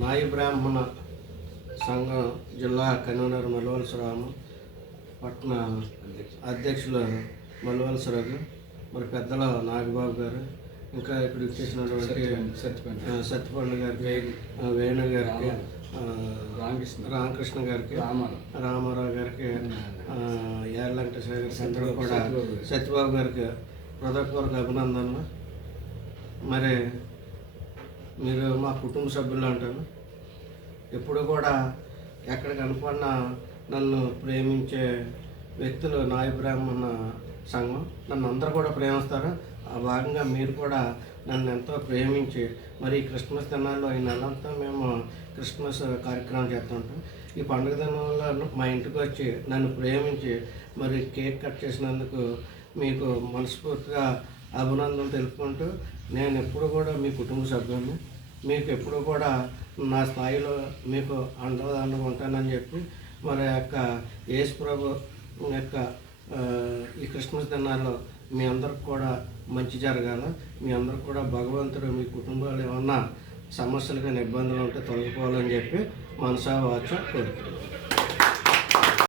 నాయి బ్రాహ్మణ సంఘం జిల్లా కన్వీనర్ మల్లవలసరాము పట్టణ అధ్యక్షులు మల్లవలసరావు మరి పెద్దల నాగబాబు గారు ఇంకా ఇక్కడ ఇచ్చేసినటువంటి సత్యపండు గారికి వేణు గారికి ఆ, రామకృష్ణ గారికి రామారావు. గారికి యార్ వెంకటేశ్వర గారికి అందరూ కూడా సత్యబాబు గారికి హృదయపూర్వక అభినందనలు. మరి మీరు మా కుటుంబ సభ్యులు అంటాను ఎప్పుడు కూడా ఎక్కడ కనపడినా నన్ను ప్రేమించే వ్యక్తులు నాయ బ్రాహ్మణ సంఘం. నన్ను అందరూ కూడా ప్రేమిస్తారు. ఆ భాగంగా మీరు కూడా నన్ను ఎంతో ప్రేమించి మరి క్రిస్మస్ దినాల్లో ఈ నెలంతా మేము క్రిస్మస్ కార్యక్రమం చేస్తుంటాం ఈ పండుగ దినంలో మా ఇంటికి వచ్చి నన్ను ప్రేమించి మరి కేక్ కట్ చేసినందుకు మీకు మనస్ఫూర్తిగా అభినందనలు తెలుపుకుంటూ నేను ఎప్పుడు కూడా మీ కుటుంబ సభ్యుని మీకు ఎప్పుడు కూడా నా స్థాయిలో మీకు అండదండగా ఉంటానని చెప్పి మరి యొక్క యేసు ప్రభు యొక్క ఈ క్రిస్మస్ దినాల్లో మీ అందరికి కూడా మంచి జరగాల. మీ అందరికి కూడా భగవంతుడు మీ కుటుంబాలు ఏమన్నా సమస్యలు కానీ ఇబ్బందులు ఉంటే తొలగిపోవాలని చెప్పి మనసా వాచ కోరుకుంటున్నాను